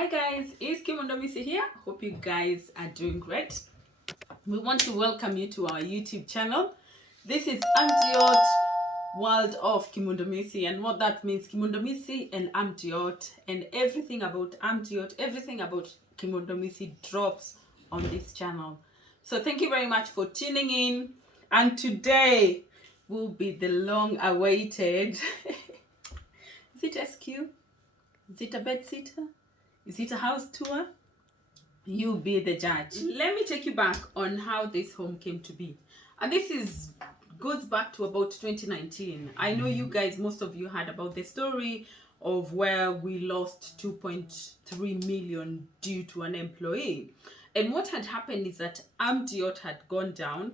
Hi guys, it's Kimondo Missy here. Hope you guys are doing great. We want to welcome you to our YouTube channel. This is Amdiot World of Kimondo Missy, and what that means, Kimondo Missy and Amdiot, and everything about Amdiot, everything about Kimondo Missy drops on this channel. So thank you very much for tuning in, and today will be the long awaited is it SQ? Is it a bed sitter? Is it a house tour? You be the judge. Let me take you back on how this home came to be. And this goes back to about 2019. I know you guys, most of you heard about the story of where we lost 2.3 million due to an employee. And what had happened is that Amdiot had gone down.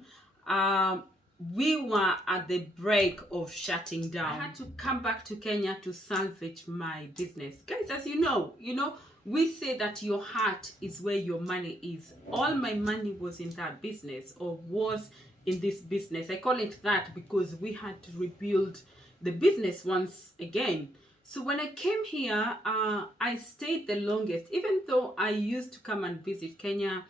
We were at the break of shutting down. I had to come back to Kenya to salvage my business. Guys, as you know, we say that your heart is where your money is. All my money was in that business, or was in this business. I call it that because we had to rebuild the business once again. So when I came here, I stayed the longest, even though I used to come and visit Kenya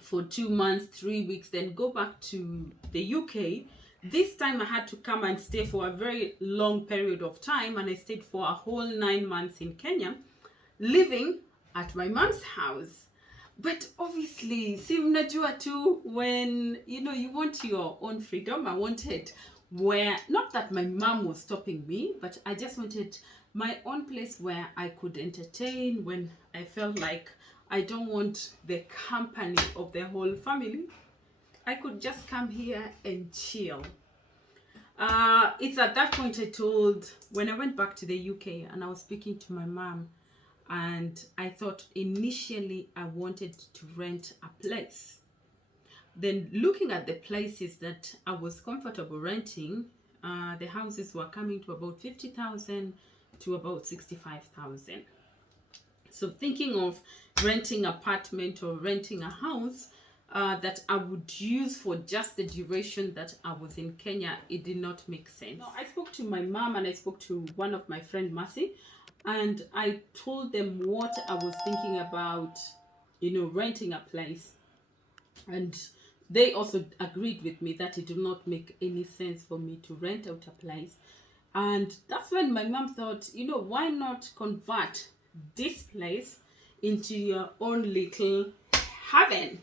for 2 months, 3 weeks, then go back to the UK. This time I had to come and stay for a very long period of time, and I stayed for a whole 9 months in Kenya, living at my mom's house. But obviously, si mnajua tu, when you want your own freedom. I wanted where, not that my mom was stopping me, but I just wanted my own place where I could entertain when I felt like I don't want the company of the whole family. I could just come here and chill. It's at that point when I went back to the UK and I was speaking to my mom, and I thought initially I wanted to rent a place. Then looking at the places that I was comfortable renting, the houses were coming to about 50,000 to about 65,000. So thinking of renting apartment or renting a house that I would use for just the duration that I was in Kenya, it did not make sense. Now, I spoke to my mom and I spoke to one of my friend Mercy, and I told them what I was thinking about, renting a place. And they also agreed with me that it did not make any sense for me to rent out a place. And that's when my mom thought, why not convert this place into your own little heaven.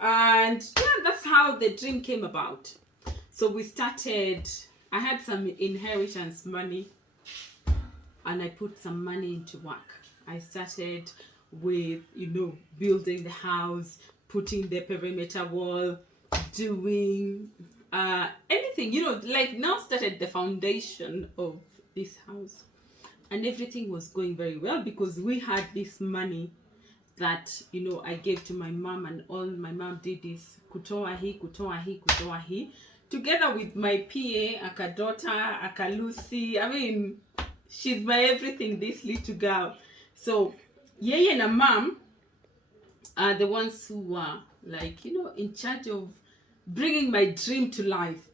And yeah, that's how the dream came about. So we started, I had some inheritance money, and I put some money into work. I started with, building the house, putting the perimeter wall, doing anything, like now started the foundation of this house. And everything was going very well because we had this money that, I gave to my mom, and all my mom did is kutoa hii, together with my PA, aka daughter, aka Lucy. I mean, she's my everything, this little girl. So yeye and mom are the ones who were like, in charge of bringing my dream to life.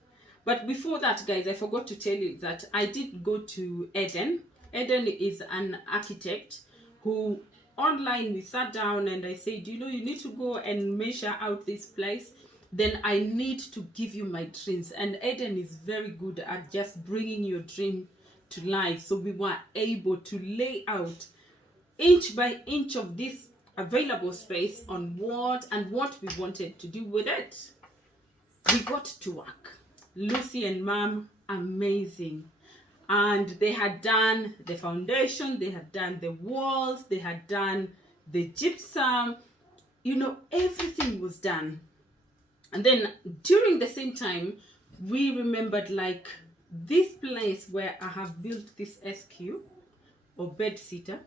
But before that, guys, I forgot to tell you that I did go to Eden. Eden is an architect who online we sat down and I said, you need to go and measure out this place. Then I need to give you my dreams. And Eden is very good at just bringing your dream to life. So we were able to lay out inch by inch of this available space on what we wanted to do with it. We got to work. Lucy and mom, amazing. And they had done the foundation, they had done the walls, they had done the gypsum, everything was done. And then during the same time, we remembered, like, this place where I have built this SQ or bed sitter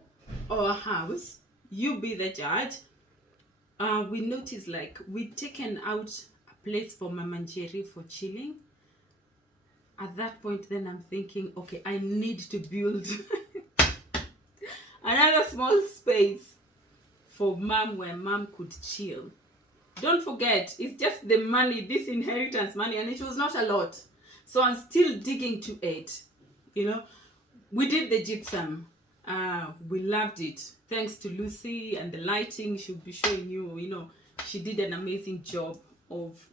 or a house, you be the judge. We noticed, like, we'd taken out a place for Mama Njeri for chilling. At that point, then I'm thinking, okay, I need to build another small space for mom where mom could chill. Don't forget, it's just the money, this inheritance money, and it was not a lot. So I'm still digging to it. We did the gypsum. We loved it. Thanks to Lucy and the lighting. She'll be showing you, she did an amazing job of,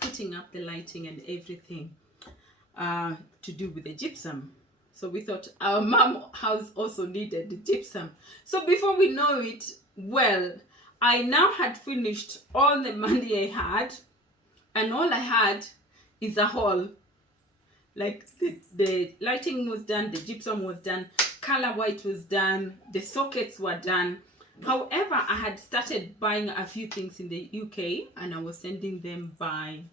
putting up the lighting and everything to do with the gypsum. So we thought our mom house also needed the gypsum. So before we know it, well, I now had finished all the money I had, and all I had is a haul. Like the lighting was done, the gypsum was done, color white was done, the sockets were done. However, I had started buying a few things in the UK and I was sending them by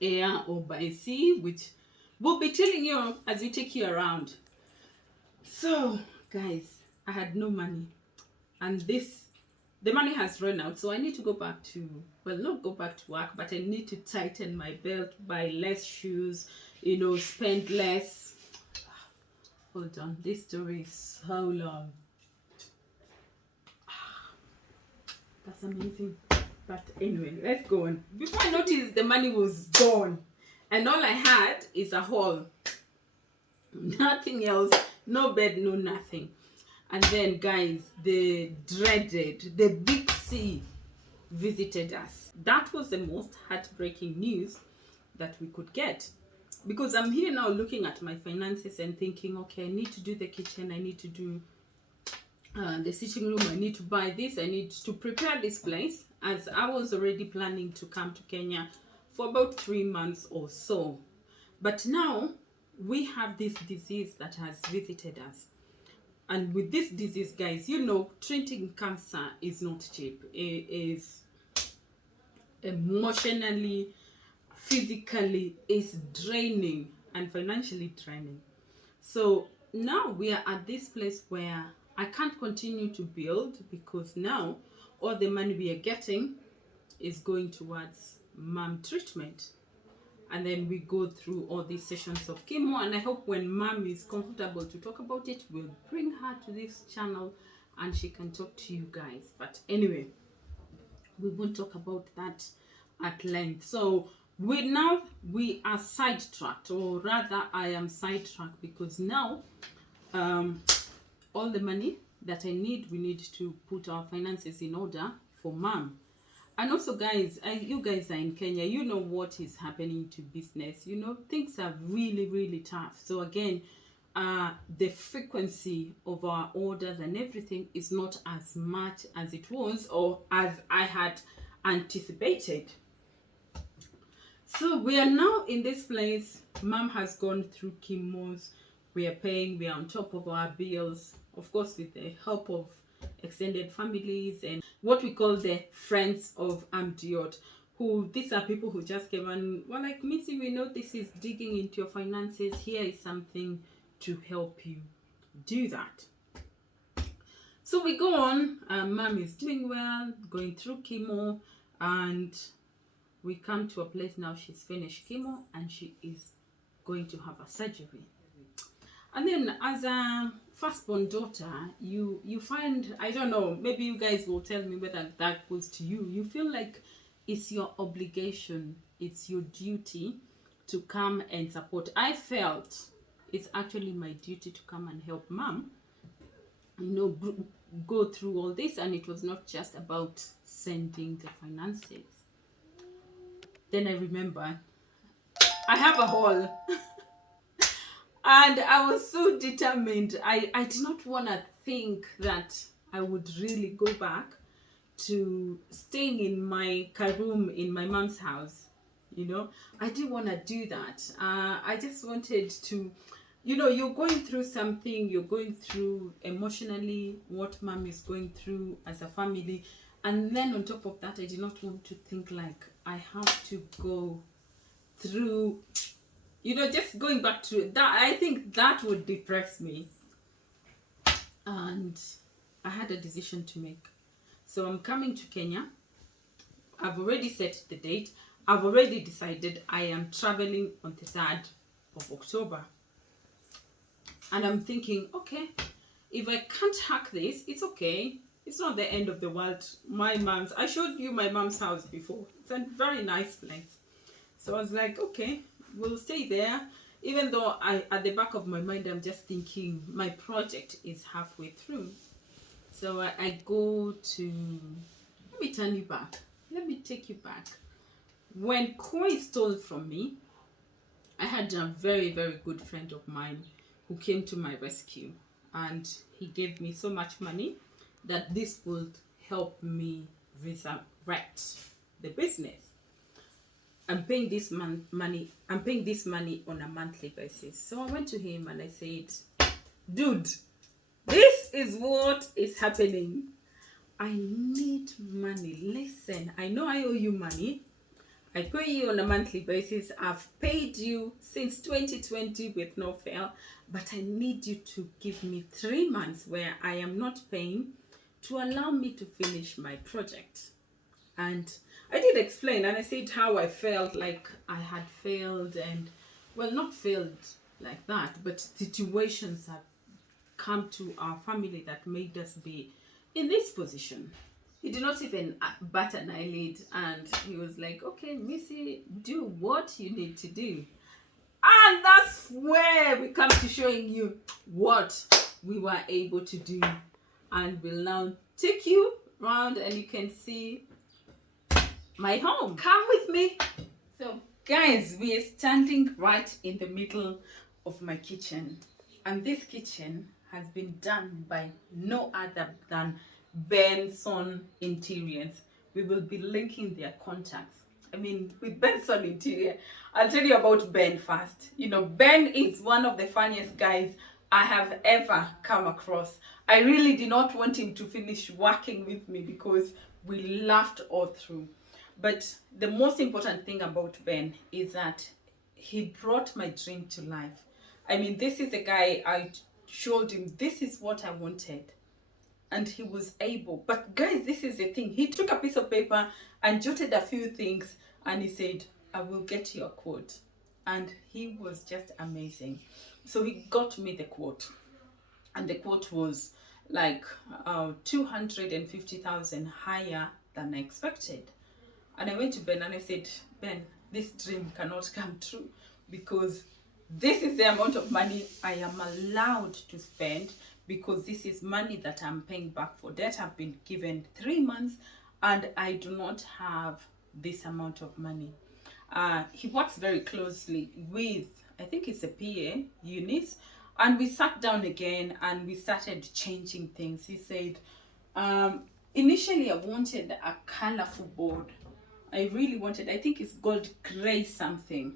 air or by sea, which we'll be telling you as we take you around. So guys, I had no money, and the money has run out, so I need to go back to, well, not go back to work, but I need to tighten my belt, buy less shoes, spend less. Hold on, this story is so long. That's amazing. But anyway, let's go on. Before I noticed, the money was gone, and all I had is a haul. Nothing else, no bed, no nothing. And then, guys, the big C visited us. That was the most heartbreaking news that we could get. Because I'm here now looking at my finances and thinking, okay, I need to do the kitchen, I need to do the sitting room, I need to buy this, I need to prepare this place, as I was already planning to come to Kenya for about 3 months or so. But now we have this disease that has visited us. And with this disease, guys, treating cancer is not cheap. It is emotionally, physically, is draining, and financially draining. So now we are at this place where I can't continue to build, because now all the money we are getting is going towards mom treatment. And then we go through all these sessions of chemo, and I hope when mom is comfortable to talk about it, we'll bring her to this channel and she can talk to you guys. But anyway, we won't talk about that at length. So we are sidetracked, or rather I am sidetracked, because now all the money that I need, we need to put our finances in order for mom. And also, guys, you guys are in Kenya, you know what is happening to business. Things are really, really tough. So again, the frequency of our orders and everything is not as much as it was, or as I had anticipated. So we are now in this place. Mom has gone through chemos. We are paying, we are on top of our bills, of course, with the help of extended families and what we call the friends of Amdiot, who these are people who just came and were like, Missy, we know this is digging into your finances. Here is something to help you do that. So we go on. Mom is doing well, going through chemo, and we come to a place now. She's finished chemo and she is going to have a surgery. And then as a firstborn daughter, you find, I don't know, maybe you guys will tell me whether that goes to you. You feel like it's your obligation, it's your duty to come and support. I felt it's actually my duty to come and help mom, go through all this, and it was not just about sending the finances. Then I remember I have a haul. And I was so determined. I did not want to think that I would really go back to staying in my room in my mom's house. I didn't want to do that. I just wanted to, you're going through something, you're going through emotionally what mom is going through as a family. And then on top of that, I did not want to think like I have to go through, just going back to that. I think that would depress me. And I had a decision to make. So I'm coming to Kenya. I've already set the date. I've already decided I am traveling on the 3rd of October. And I'm thinking, okay, if I can't hack this, it's okay. It's not the end of the world. I showed you my mom's house before. It's a very nice place. So I was like, okay, we'll stay there. even though at the back of my mind, I'm just thinking my project is halfway through. So I go to, let me turn you back. Let me take you back. When Koi stole from me, I had a very, very good friend of mine who came to my rescue, and he gave me so much money that this would help me resurrect the business. I'm paying this money on a monthly basis. So I went to him and I said, dude, this is what is happening. I need money. Listen, I know I owe you money. I pay you on a monthly basis. I've paid you since 2020 with no fail, but I need you to give me 3 months where I am not paying to allow me to finish my project. And I did explain, and I said how I felt like I had failed, and well, not failed like that, but situations have come to our family that made us be in this position. He did not even bat an eyelid, and he was like, okay, Missy, do what you need to do. And that's where we come to showing you what we were able to do. And we'll now take you around and you can see my home. Come with me. So guys, we are standing right in the middle of my kitchen. And this kitchen has been done by no other than Benson Interiors. We will be linking their contacts. I mean, with Benson Interior, I'll tell you about Ben first. You know, Ben is one of the funniest guys I have ever come across. I really did not want him to finish working with me because we laughed all through. But the most important thing about Ben is that he brought my dream to life. I mean, this is a guy I showed him, this is what I wanted. And he was able. But guys, this is the thing. He took a piece of paper and jotted a few things and he said, I will get you a quote. And he was just amazing. So he got me the quote. And the quote was like 250,000 higher than I expected. And I went to Ben and I said, Ben, this dream cannot come true because this is the amount of money I am allowed to spend, because this is money that I'm paying back for debt. I've been given 3 months and I do not have this amount of money. He works very closely with, I think it's a PA, Eunice, and we sat down again and we started changing things. He said, initially I wanted a colorful board. I really wanted, I think it's gold gray something.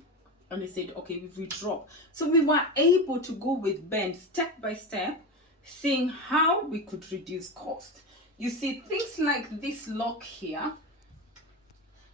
And he said, okay, we withdraw. So we were able to go with Ben step by step, seeing how we could reduce cost. You see, things like this lock here,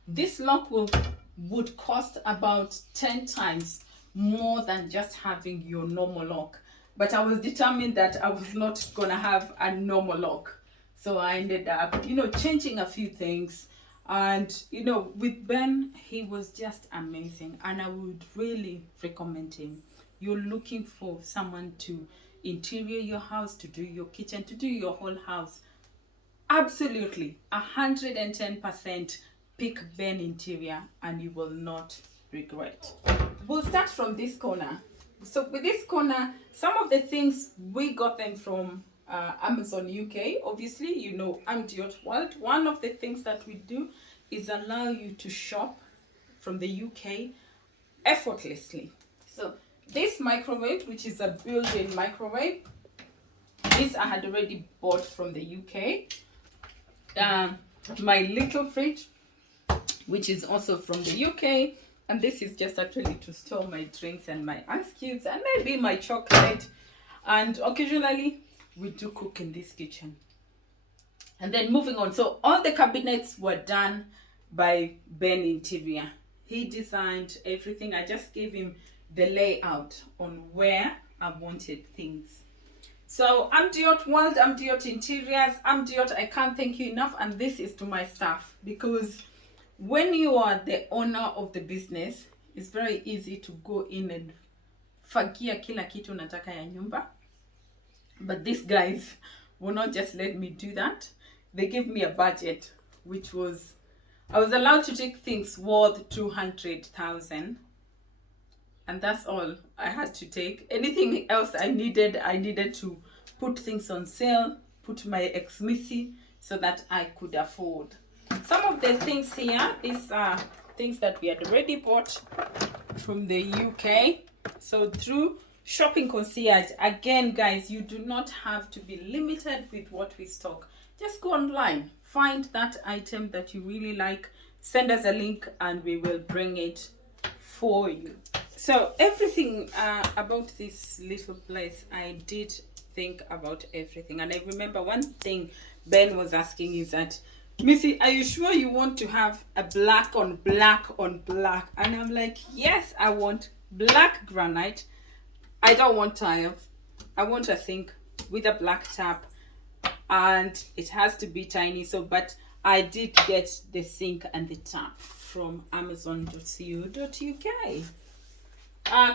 this lock would cost about 10 times more than just having your normal lock. But I was determined that I was not gonna have a normal lock. So I ended up, you know, changing a few things. And, you know, with Ben, he was just amazing. And I would really recommend him. You're looking for someone to interior your house, to do your kitchen, to do your whole house. Absolutely, 110% pick Ben Interior and you will not regret. We'll start from this corner. So with this corner, some of the things we got them from Amazon UK. Obviously, you know, Amdiot World. One of the things that we do is allow you to shop from the UK effortlessly. So this microwave, which is a built-in microwave, this I had already bought from the UK. My little fridge, which is also from the UK, and this is just actually to store my drinks and my ice cubes and maybe my chocolate. And occasionally we do cook in this kitchen. And then moving on, so all the cabinets were done by Ben Interior. He designed everything. I just gave him the layout on where I wanted things. So Amdiot World, Amdiot Interiors, Amdiot, I can't thank you enough. And this is to my staff, because when you are the owner of the business, it's very easy to go in and fagia kila kitu nataka ya nyumba. But these guys will not just let me do that. They gave me a budget, which was, I was allowed to take things worth 200,000. and that's all I had to take. Anything else I needed to put things on sale, put my ex Missy, so that I could afford. Some of the things here, these are things that we had already bought from the UK. So through Shopping Concierge, again guys, you do not have to be limited with what we stock. Just go online, find that item that you really like, send us a link and we will bring it for you. So everything about this little place, I did think about everything. And I remember one thing Ben was asking is that, Missy, are you sure you want to have a black on black on black? And I'm like, yes, I want black granite. I don't want tiles. I want a sink with a black tap, and it has to be tiny. So, but I did get the sink and the tap from amazon.co.uk.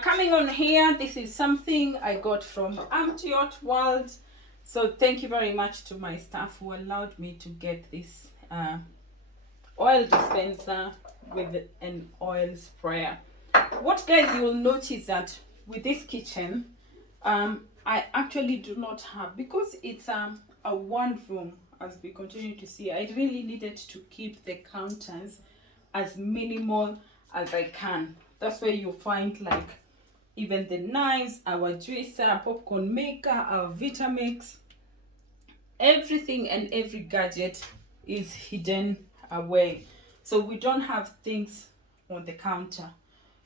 Coming on here, this is something I got from Amtiot World. So thank you very much to my staff who allowed me to get this oil dispenser with an oil sprayer. What guys, you will notice that with this kitchen, I actually do not have, because it's a one room, as we continue to see, I really needed to keep the counters as minimal as I can. That's where you find like even the knives, our juicer, popcorn maker, our Vitamix, everything and every gadget is hidden away. So we don't have things on the counter.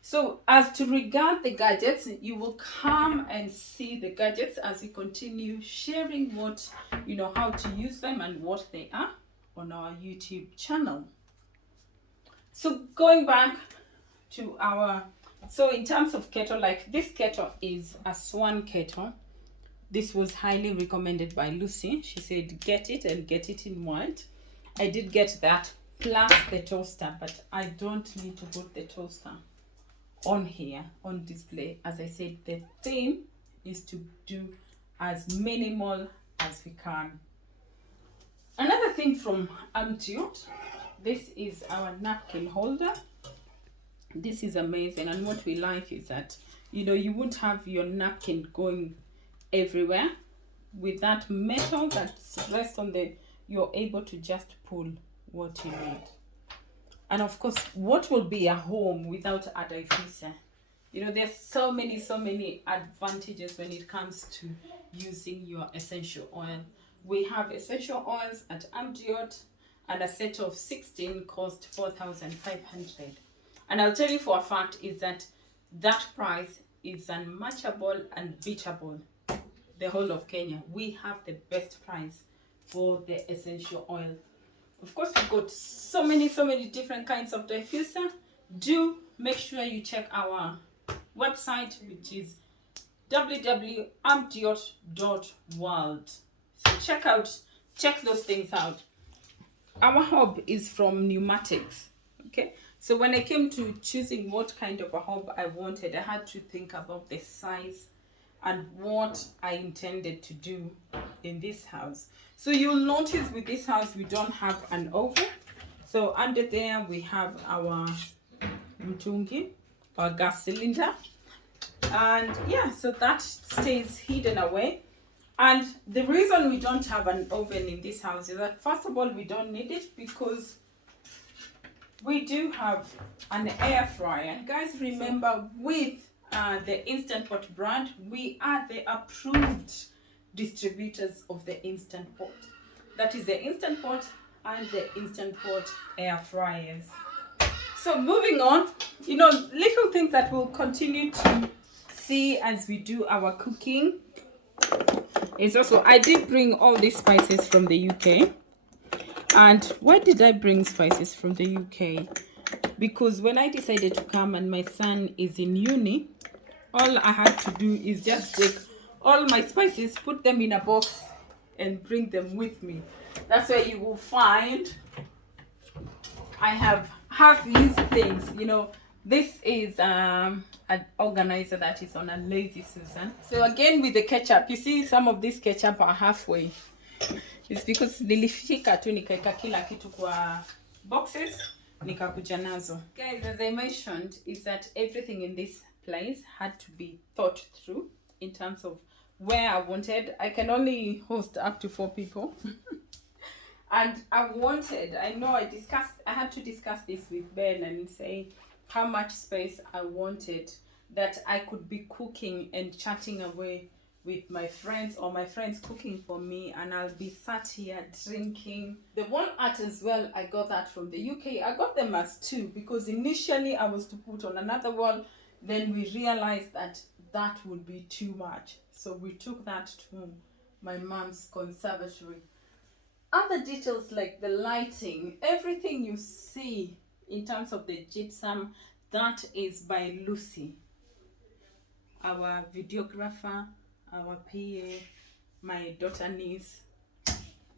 So as to regard the gadgets, you will come and see the gadgets as we continue sharing what, you know, how to use them and what they are on our YouTube channel. So going back to our, so in terms of kettle, like this kettle is a Swan kettle. This was highly recommended by Lucy. She said get it and get it in white. I did get that plus the toaster, but I don't need to put the toaster on here on display. As I said, the theme is to do as minimal as we can. Another thing from Amtiot, this is our napkin holder. This is amazing, and what we like is that, you know, you won't have your napkin going everywhere. With that metal that rests on the, you're able to just pull what you need. And of course, what will be a home without a diffuser? You know, there's so many advantages when it comes to using your essential oil. We have essential oils at Amtiot, and a set of 16 cost 4,500. And I'll tell you for a fact is that that price is unmatchable and beatable the whole of Kenya. We have the best price for the essential oil. Of course, we've got so many different kinds of diffuser. Do make sure you check our website, which is www.amtiot.world. So check those things out. Our hob is from pneumatics. Okay, so when I came to choosing what kind of a hob I wanted, I had to think about the size and what I intended to do in this house. So you'll notice with this house we don't have an oven. So under there we have our mtungi, our gas cylinder, and yeah, so that stays hidden away. And the reason we don't have an oven in this house is that, first of all, we don't need it because we do have an air fryer. And guys, remember, with the Instant Pot brand, we are the approved distributors of the Instant Pot. That is the Instant Pot and the Instant Pot air fryers. So moving on, you know, little things that we'll continue to see as we do our cooking is also, I did bring all these spices from the UK. And why did I bring spices from the UK? Because when I decided to come and my son is in uni, all I had to do is just take all my spices, put them in a box and bring them with me. That's where you will find I have used things, you know. This is an organizer that is on a lazy Susan. So again with the ketchup, you see some of this ketchup are halfway. It's because nilifika tu nikaeka kila kitu kwa boxes nikakuja nazo. Guys, as I mentioned, is that everything in this place had to be thought through in terms of where I wanted. I can only host up to 4 people. And I had to discuss this with Ben and say how much space I wanted, that I could be cooking and chatting away with my friends, or my friends cooking for me, and I'll be sat here drinking. The wall art as well, I got that from the UK. I got them as 2 because initially I was to put on another wall. Then we realized that that would be too much. So we took that to my mom's conservatory. Other details like the lighting, everything you see in terms of the gypsum, that is by Lucy, our videographer, our PA, my daughter niece.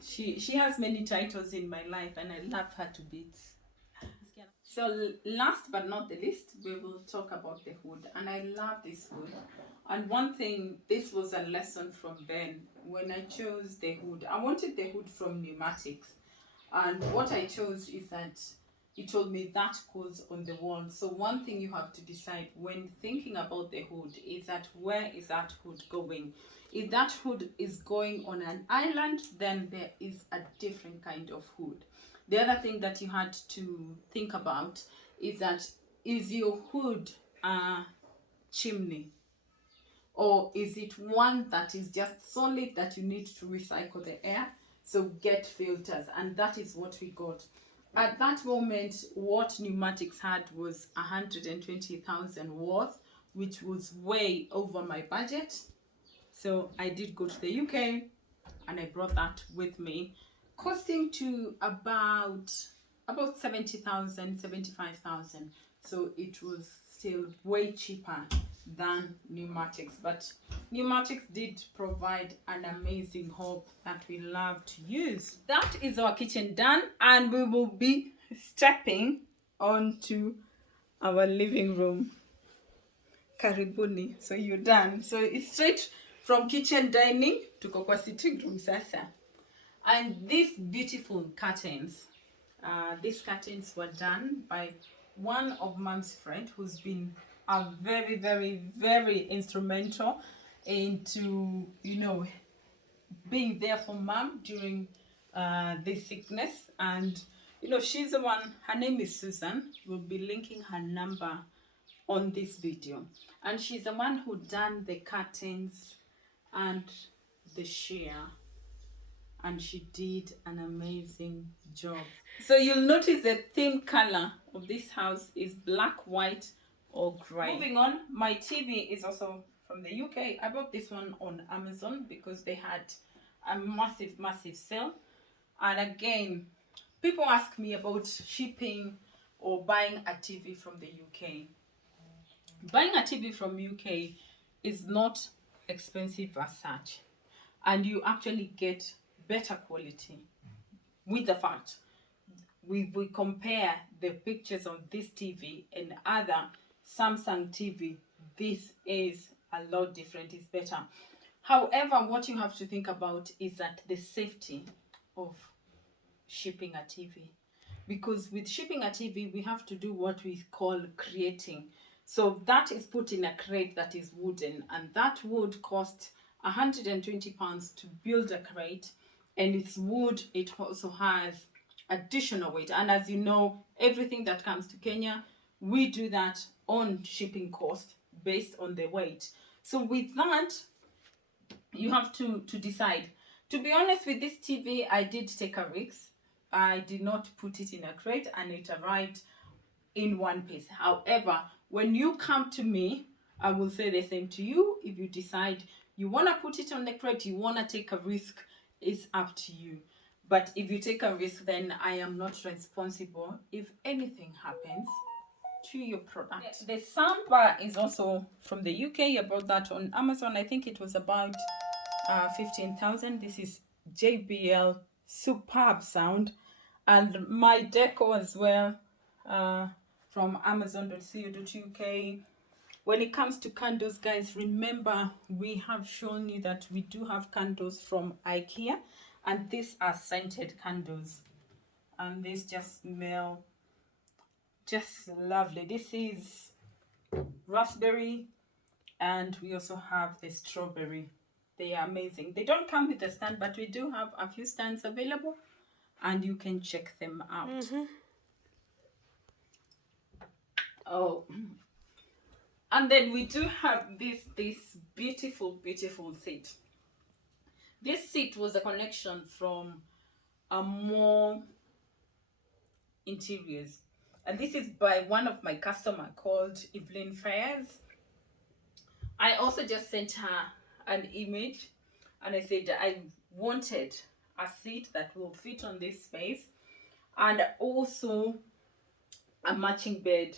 She has many titles in my life and I love her to bits. So last but not the least, we will talk about the hood, and I love this hood. And one thing, this was a lesson from Ben. When I chose the hood, I wanted the hood from Pneumatics, and what I chose is that he told me that goes on the wall. So one thing you have to decide when thinking about the hood is that where is that hood going? If that hood is going on an island, then there is a different kind of hood. The other thing that you had to think about is that, is your hood a chimney, or is it one that is just solid that you need to recycle the air? So get filters, and that is what we got. At that moment, what Pneumatics had was 120,000 worth, which was way over my budget. So I did go to the UK and I brought that with me, costing to about 70,000, 75,000. So it was still way cheaper than Pneumatics, but Pneumatics did provide an amazing hob that we love to use. That is our kitchen done, and we will be stepping onto our living room. Karibuni. So you're done. So it's straight from kitchen dining to kwa sitting room sasa. And these beautiful curtains, these curtains were done by one of Mom's friend who's been a very, very, very instrumental into, being there for Mom during this sickness. And, she's the one, her name is Susan. We'll be linking her number on this video. And she's the one who done the curtains and the sheer, and she did an amazing job. So you'll notice the theme color of this house is black, white, or gray. Moving on, my TV is also from the UK. I bought this one on Amazon because they had a massive sale. And again, people ask me about shipping or buying a TV from the UK. Buying a TV from UK is not expensive as such, and you actually get better quality. With the fact we compare the pictures on this TV and other Samsung TV, this is a lot different, it's better. However, what you have to think about is that the safety of shipping a TV, because with shipping a TV we have to do what we call crating. So that is put in a crate that is wooden, and that wood costs £120 to build a crate, and it's wood. It also has additional weight, and as you know, everything that comes to Kenya, we do that on shipping cost based on the weight. So with that, you have to decide. To be honest, with this TV, I did take a risk. I did not put it in a crate, and it arrived in one piece. However, when you come to me, I will say the same to you. If you decide you want to put it on the crate, you want to take a risk, it's up to you. But if you take a risk, then I am not responsible if anything happens to your product. The soundbar is also from the UK. I bought that on Amazon. I think it was about 15,000. This is JBL, superb sound. And my deco as well, from amazon.co.uk. When it comes to candles, guys, remember we have shown you that we do have candles from IKEA, and these are scented candles, and these just smell just lovely. This is raspberry, and we also have the strawberry. They are amazing. They don't come with a stand, but we do have a few stands available, and you can check them out. Oh, and then we do have this beautiful seat. This seat was a connection from a more interiors, and this is by one of my customer called Evelyn Fayez. I also just sent her an image, and I said I wanted a seat that will fit on this space, and also a matching bed.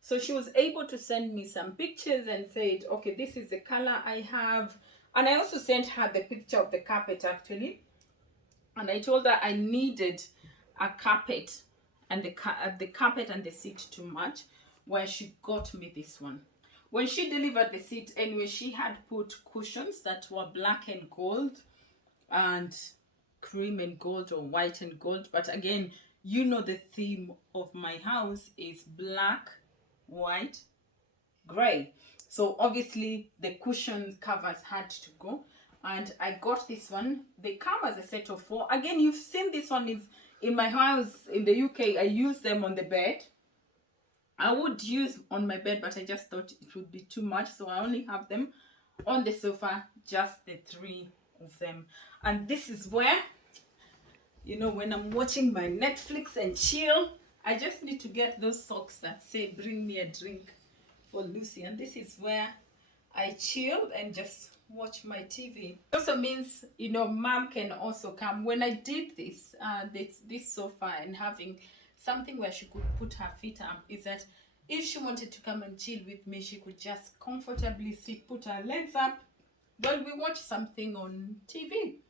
So she was able to send me some pictures and said, okay, this is the color I have. And I also sent her the picture of the carpet actually. And I told her I needed a carpet and the carpet and the seat to match, where she got me this one. When she delivered the seat anyway, she had put cushions that were black and gold and cream and gold or white and gold. But again, you know, the theme of my house is black, white, gray. So obviously the cushion covers had to go, and I got this one. They come as a set of 4. Again, you've seen this one is in my house in the UK. I use them on the bed. I would use on my bed, but I just thought it would be too much, so I only have them on the sofa, just the 3 of them. And this is where, you know, when I'm watching my Netflix and chill, I just need to get those socks that say bring me a drink for Lucy, and this is where I chill and just watch my TV. It also means, you know, mom can also come. When I did this this sofa and having something where she could put her feet up, is that if she wanted to come and chill with me, she could just comfortably sit, put her legs up while we watch something on TV.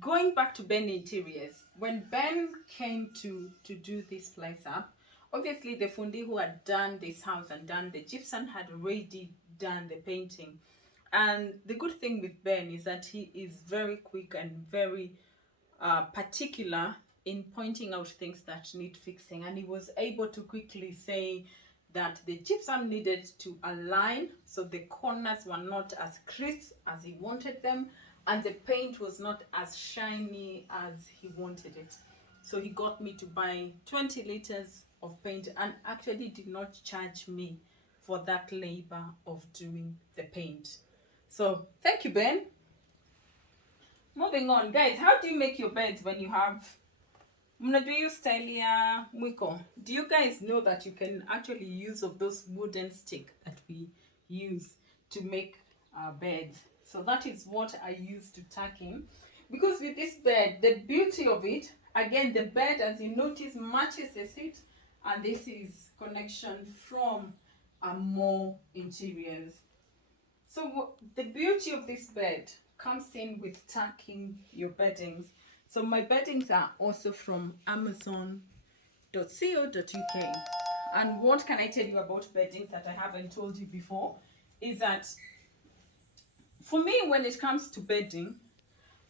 Going back to Ben Interiors, when Ben came to do this place up, obviously the fundi who had done this house and done the gypsum had already done the painting. And the good thing with Ben is that he is very quick and very particular in pointing out things that need fixing, and he was able to quickly say that the gypsum needed to align, so the corners were not as crisp as he wanted them, and the paint was not as shiny as he wanted it. So he got me to buy 20 liters of paint and actually did not charge me for that labor of doing the paint. So thank you, Ben. Moving on, guys, how do you make your beds when you have mnajua hiyo style ya mwiko? Do you guys know that you can actually use of those wooden stick that we use to make our beds? So that is what I use to tack in, because with this bed, the beauty of it, again, the bed, as you notice, matches the seat, and this is connection from more interiors. So the beauty of this bed comes in with tacking your beddings. So my beddings are also from amazon.co.uk. And what can I tell you about beddings that I haven't told you before is that for me, when it comes to bedding,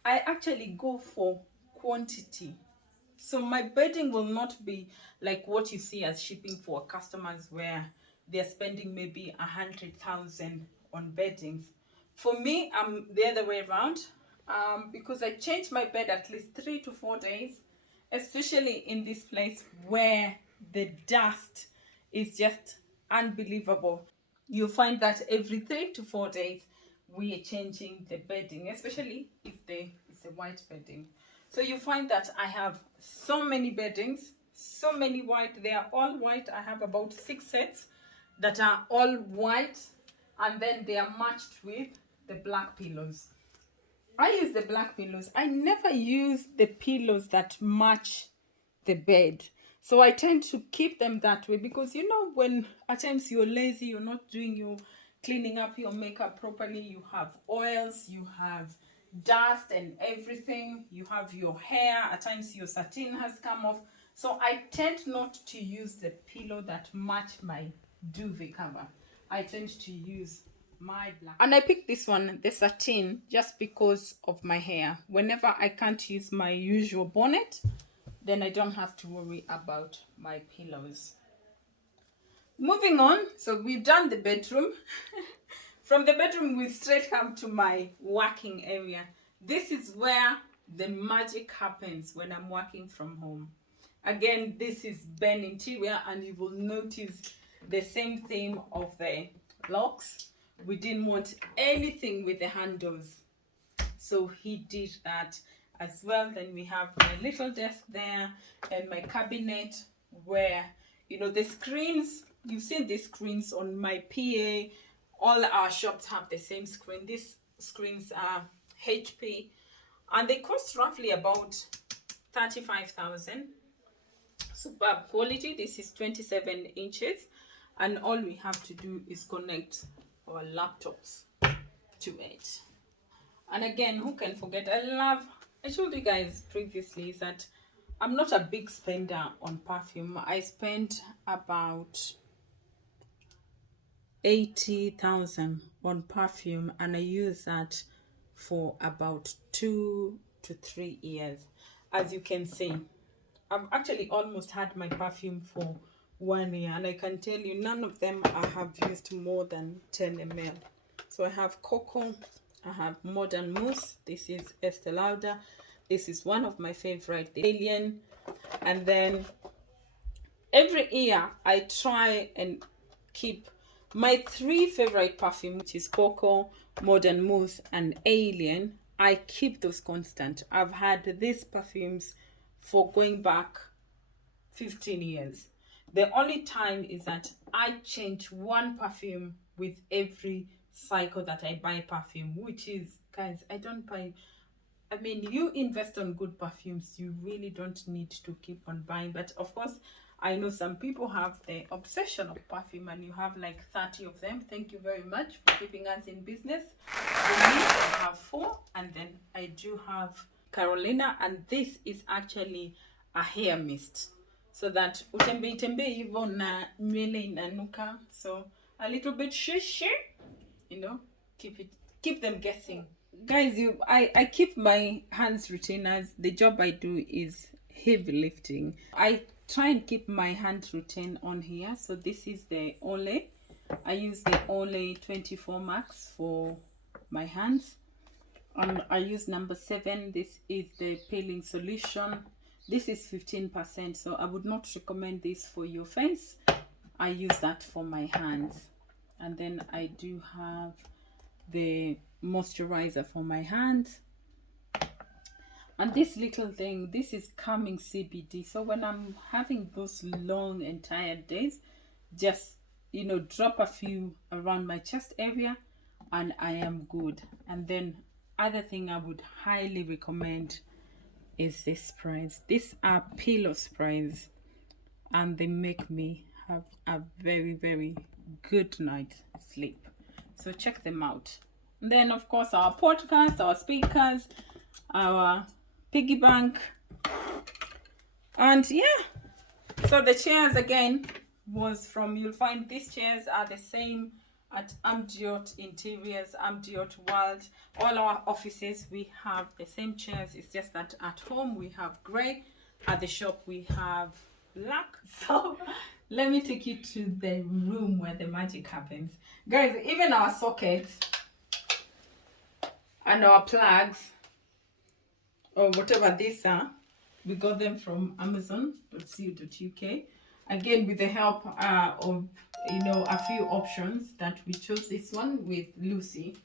I actually go for quantity. So my bedding will not be like what you see as shipping for customers where they're spending maybe 100,000 on beddings. For me, I'm the other way around, because I change my bed at least 3 to 4 days, especially in this place where the dust is just unbelievable. You'll find that every 3 to 4 days we are changing the bedding, especially if it's a white bedding. So you find that I have so many beddings, so many white. They are all white. I have about 6 sets that are all white, and then they are matched with the black pillows. I use the black pillows. I never use the pillows that match the bed. So I tend to keep them that way, because you know, when at times you're lazy, you're not doing your cleaning up your makeup properly, you have oils, you have dust and everything, you have your hair, at times your satin has come off. So I tend not to use the pillow that match my duvet cover. I tend to use my black, and I picked this one, the satin, just because of my hair. Whenever I can't use my usual bonnet, then I don't have to worry about my pillows. Moving on, so we've done the bedroom. From the bedroom, we straight come to my working area. This is where the magic happens when I'm working from home. Again, this is Ben Interior, and you will notice the same theme of the locks. We didn't want anything with the handles, so he did that as well. Then we have my little desk there and my cabinet where, you know, the screens, you've seen these screens on my PA. All our shops have the same screen. These screens are HP and they cost roughly about 35,000. Superb quality. This is 27 inches, and all we have to do is connect our laptops to it. And again, who can forget? I told you guys previously that I'm not a big spender on perfume. I spend about 80,000 on perfume, and I use that for about 2 to 3 years. As you can see, I've actually almost had my perfume for 1 year, and I can tell you none of them I have used more than 10 ml. So I have Coco, I have Modern Mousse, this is Estee Lauder, this is one of my favorite, the Alien. And then every year I try and keep my 3 favorite perfume, which is Coco, Modern Mousse, and Alien. I keep those constant. I've had these perfumes for going back 15 years. The only time is that I change one perfume with every cycle that I buy perfume, which is, guys, I don't buy, I mean, you invest on good perfumes, you really don't need to keep on buying. But of course, I know some people have the obsession of perfume and you have like 30 of them. Thank you very much for keeping us in business. For me, I have 4, and then I do have Carolina, and this is actually a hair mist, so that utembe hivyo na nywele inanuka, so a little bit shishy, you know, keep them guessing. Guys, I keep my hands retainers. The job I do is heavy lifting. I try and keep my hand routine on here. So this is the Olay. I use the Olay 24 Max for my hands. I use number 7. This is the peeling solution. This is 15%, so I would not recommend this for your face. I use that for my hands. And then I do have the moisturizer for my hands. And this little thing, this is calming CBD. So when I'm having those long and tired days, just, you know, drop a few around my chest area and I am good. And then other thing I would highly recommend is this sprays. These are pillow sprays, and they make me have a very, very good night's sleep. So check them out. And then of course our podcast, our speakers, our piggy bank, and yeah. So the chairs again was from, you'll find these chairs are the same at Amdiot Interiors, Amdiot World. All our offices, we have the same chairs. It's just that at home we have grey, at the shop we have black. So let me take you to the room where the magic happens. Guys, even our sockets and our plugs, or whatever these are, we got them from amazon.co.uk. Again, with the help of, you know, a few options, that we chose this one with Lucy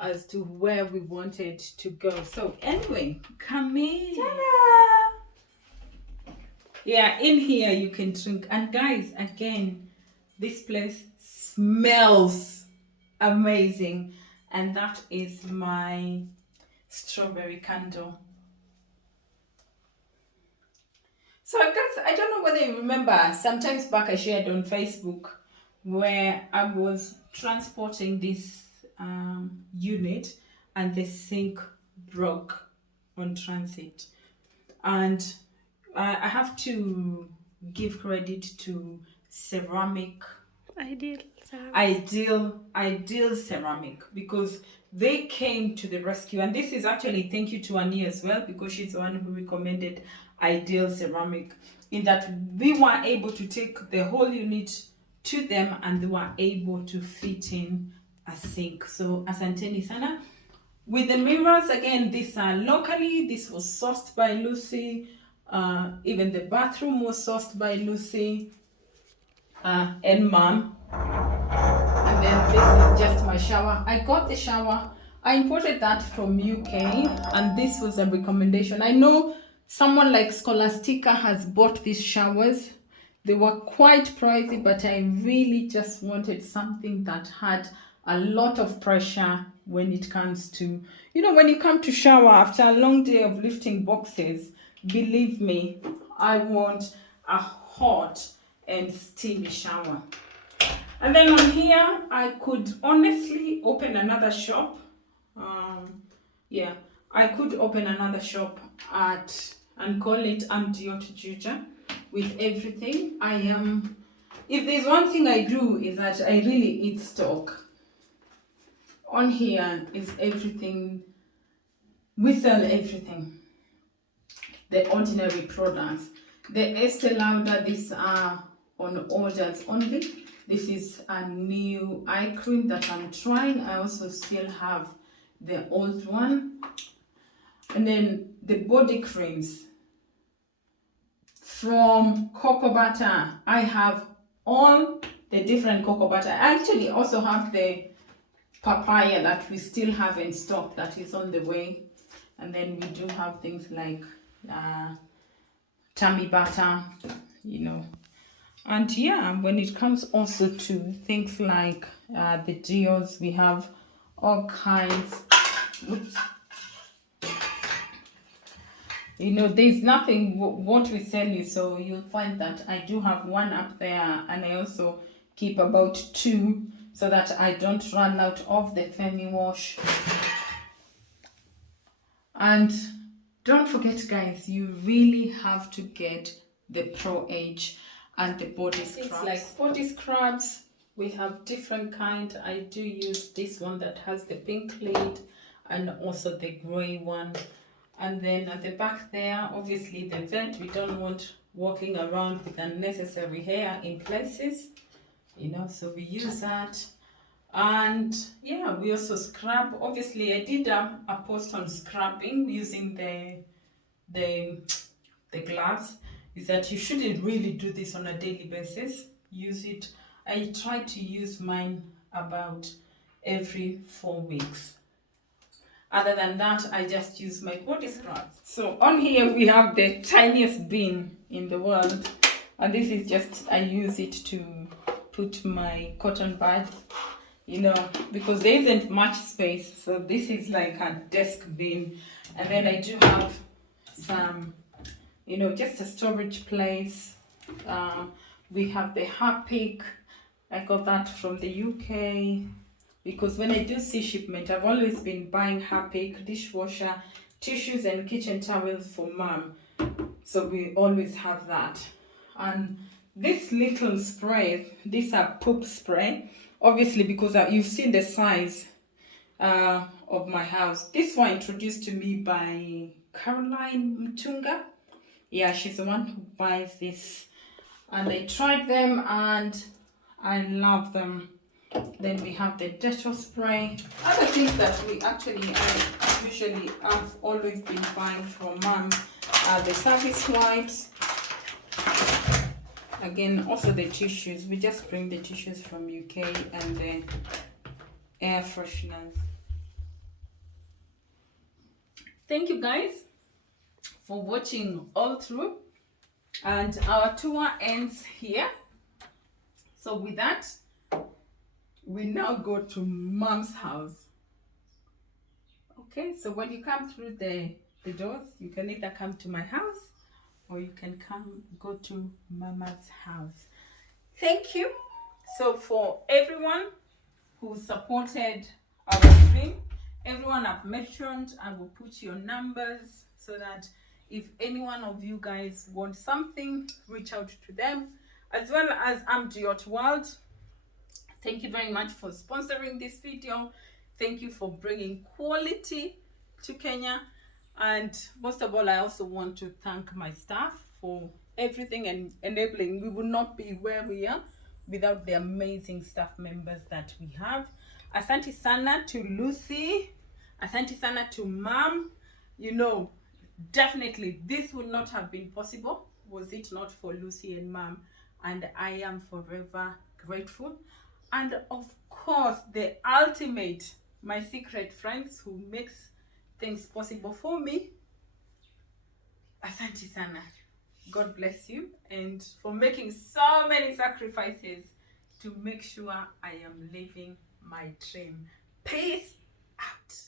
as to where we wanted to go. So anyway, come in. Ta-da! Yeah, in here you can drink. And guys, again, this place smells amazing. And that is my strawberry candle. So guys, I don't know whether you remember, sometimes back I shared on Facebook where I was transporting this unit and the sink broke on transit. And I have to give credit to ceramic. Ideal ceramic, because they came to the rescue. And this is actually thank you to Annie as well, because she's the one who recommended Ideal Ceramic, in that we were able to take the whole unit to them, and they were able to fit in a sink. So asanteni sana. With the mirrors, again, these are locally. This was sourced by Lucy. Even the bathroom was sourced by Lucy and Mom. And then this is just my shower. I got the shower. I imported that from UK, and this was a recommendation. I know someone like Scholastica has bought these showers. They were quite pricey, but I really just wanted something that had a lot of pressure when it comes to, you know, when you come to shower after a long day of lifting boxes, believe me, I want a hot and steamy shower. And then on here, I could honestly open another shop. Yeah, I could open another shop and call it Amdiot Juja with everything. If there's one thing I do is that I really eat stock. On here is everything. We sell everything. The ordinary products. The Estee Lauder, these are on orders only. This is a new eye cream that I'm trying. I also still have the old one. And then the body creams from cocoa butter. I have all the different cocoa butter. I actually also have the papaya that we still have in stock that is on the way. And then we do have things like tummy butter, you know. And yeah, when it comes also to things like the deos, we have all kinds. Oops. You know, there's nothing what we sell you, so you'll find that I do have one up there, and I also keep about 2 so that I don't run out of the Femi wash. And don't forget, guys, you really have to get the Pro Age and the body scrubs. It's like body scrubs, we have different kind. I do use this one that has the pink lid and also the gray one. And then at the back there, obviously the vent, we don't want walking around with unnecessary hair in places, you know, so we use that. And yeah, we also scrub. Obviously I did a post on scrubbing using the gloves. Is that you shouldn't really do this on a daily basis. Use it. I try to use mine about every 4 weeks. Other than that, I just use my body scrub. So on here we have the tiniest bin in the world, and this is just, I use it to put my cotton buds, you know, because there isn't much space. So this is like a desk bin. And then I do have some, you know, just a storage place. We have the Harpic. I got that from the UK because when I do sea shipment, I've always been buying Harpic, dishwasher, tissues and kitchen towels for Mom. So we always have that. And this little spray, these are poop spray, obviously because you've seen the size of my house. This one introduced to me by Caroline Mtunga. Yeah, she's the one who buys this, and I tried them and I love them. Then we have the Dettol spray. Other things that we actually, I usually have always been buying from Mom are the service wipes. Again, also the tissues. We just bring the tissues from UK, and the air fresheners. Thank you guys for watching all through, and our tour ends here. So with that, we now go to Mom's house. Okay, so when you come through the doors, you can either come to my house or you can go to Mama's house. Thank you. So for everyone who supported our stream, everyone I've mentioned, I will put your numbers so that if any one of you guys want something, reach out to them, as well as Amdiot World. Thank you very much for sponsoring this video. Thank you for bringing quality to Kenya. And most of all, I also want to thank my staff for everything and enabling. We would not be where we are without the amazing staff members that we have. Asante sana to Lucy. Asante sana to Mom. You know, definitely this would not have been possible was it not for Lucy and Mom. And I am forever grateful. And of course, the ultimate, my secret friends who makes things possible for me. Asante sana. God bless you, and for making so many sacrifices to make sure I am living my dream. Peace out.